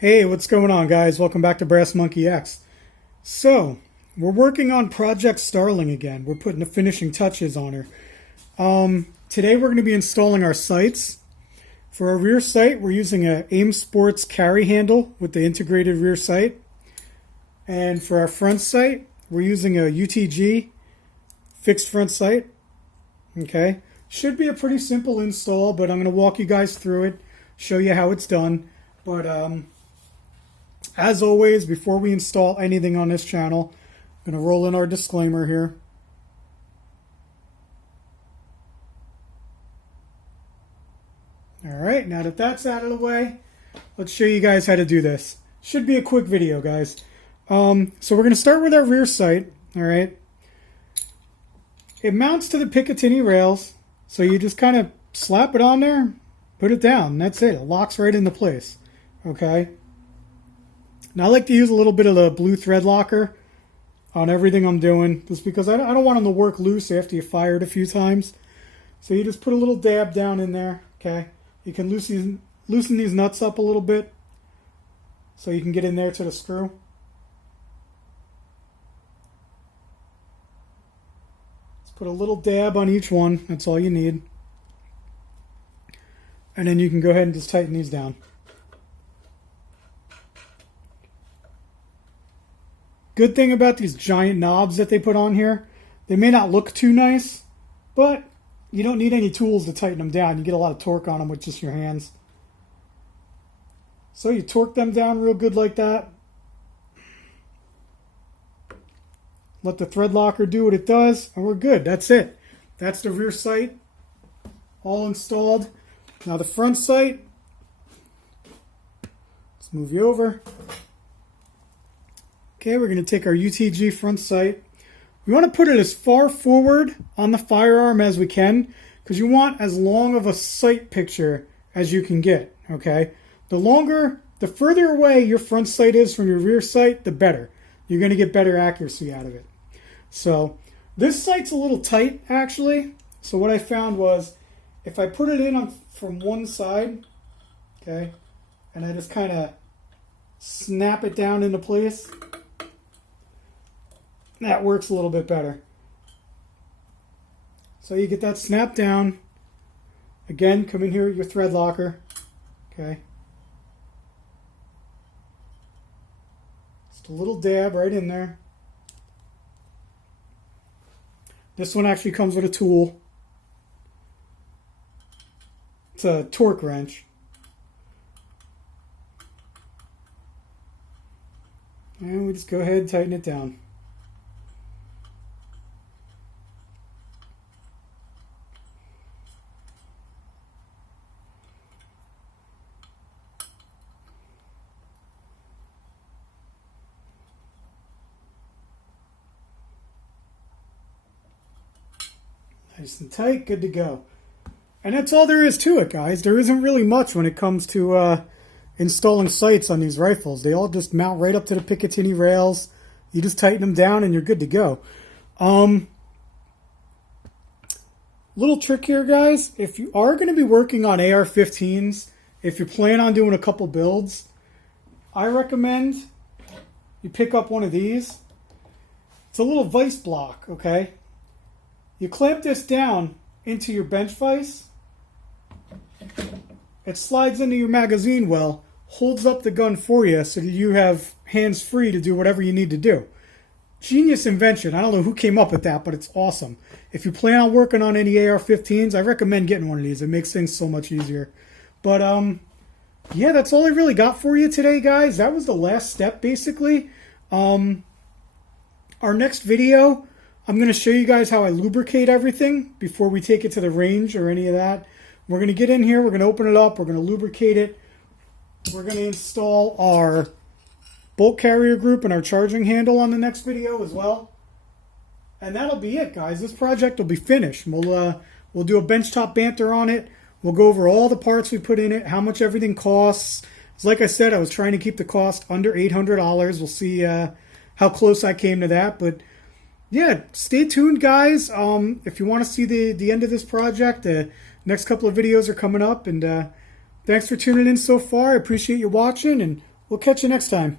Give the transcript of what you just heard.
Hey, what's going on, guys? Welcome back to Brass Monkey X. So, we're working on Project Starling again. We're putting the finishing touches on her. Today we're going to be installing our sights. For our rear sight, we're using a Aimsports Carry Handle with the integrated rear sight. And for our front sight, we're using a UTG Fixed Front Sight. Okay, should be a pretty simple install, but I'm going to walk you guys through it, show you how it's done. But as always, before we install anything on this channel, I'm going to roll in our disclaimer here. Alright, now that that's out of the way, let's show you guys how to do this. Should be a quick video, guys. So we're going to start with our rear sight. Alright. It mounts to the Picatinny rails, so you just kind of slap it on there, put it down, that's it. It locks right into place. Okay. Now I like to use a little bit of the blue thread locker on everything I'm doing, just because I don't want them to work loose after you fire it a few times. So you just put a little dab down in there. Okay. You can loosen these nuts up a little bit so you can get in there to the screw. Just put a little dab on each one. That's all you need. And then you can go ahead and just tighten these down. Good thing about these giant knobs that they put on here, they may not look too nice, but you don't need any tools to tighten them down. You get a lot of torque on them with just your hands. So you torque them down real good like that. Let the thread locker do what it does, and we're good. That's it. That's the rear sight all installed. Now the front sight, let's move you over. Okay, we're going to take our UTG front sight. We want to put it as far forward on the firearm as we can, because you want as long of a sight picture as you can get. Okay, the further away your front sight is from your rear sight, the better. You're going to get better accuracy out of it. So this sight's a little tight, actually. So what I found was, if I put it in from one side, okay, and I just kind of snap it down into place, that works a little bit better. So you get that snap down. Again, come in here with your thread locker. Okay. Just a little dab right in there. This one actually comes with a tool. It's a torque wrench. And we just go ahead and tighten it down. Nice and tight, good to go. And that's all there is to it, guys. There isn't really much when it comes to installing sights on these rifles. They all just mount right up to the Picatinny rails. You just tighten them down and you're good to go. Little trick here, guys. If you are going to be working on AR-15s, if you plan on doing a couple builds, I recommend you pick up one of these. It's a little vise block, okay? You clamp this down into your bench vise. It slides into your magazine well, holds up the gun for you so that you have hands free to do whatever you need to do. Genius invention. I don't know who came up with that, but it's awesome. If you plan on working on any AR-15s, I recommend getting one of these. It makes things so much easier. But yeah, that's all I really got for you today, guys. That was the last step, basically. Our next video, I'm going to show you guys how I lubricate everything before we take it to the range or any of that. We're going to get in here, we're going to open it up, we're going to lubricate it. We're going to install our bolt carrier group and our charging handle on the next video as well. And that'll be it, guys. This project will be finished. We'll do a benchtop banter on it. We'll go over all the parts we put in it, how much everything costs. Like I said, I was trying to keep the cost under $800. We'll see how close I came to that. But yeah, stay tuned, guys. If you want to see the end of this project, the next couple of videos are coming up. And thanks for tuning in so far. I appreciate you watching, and We'll catch you next time.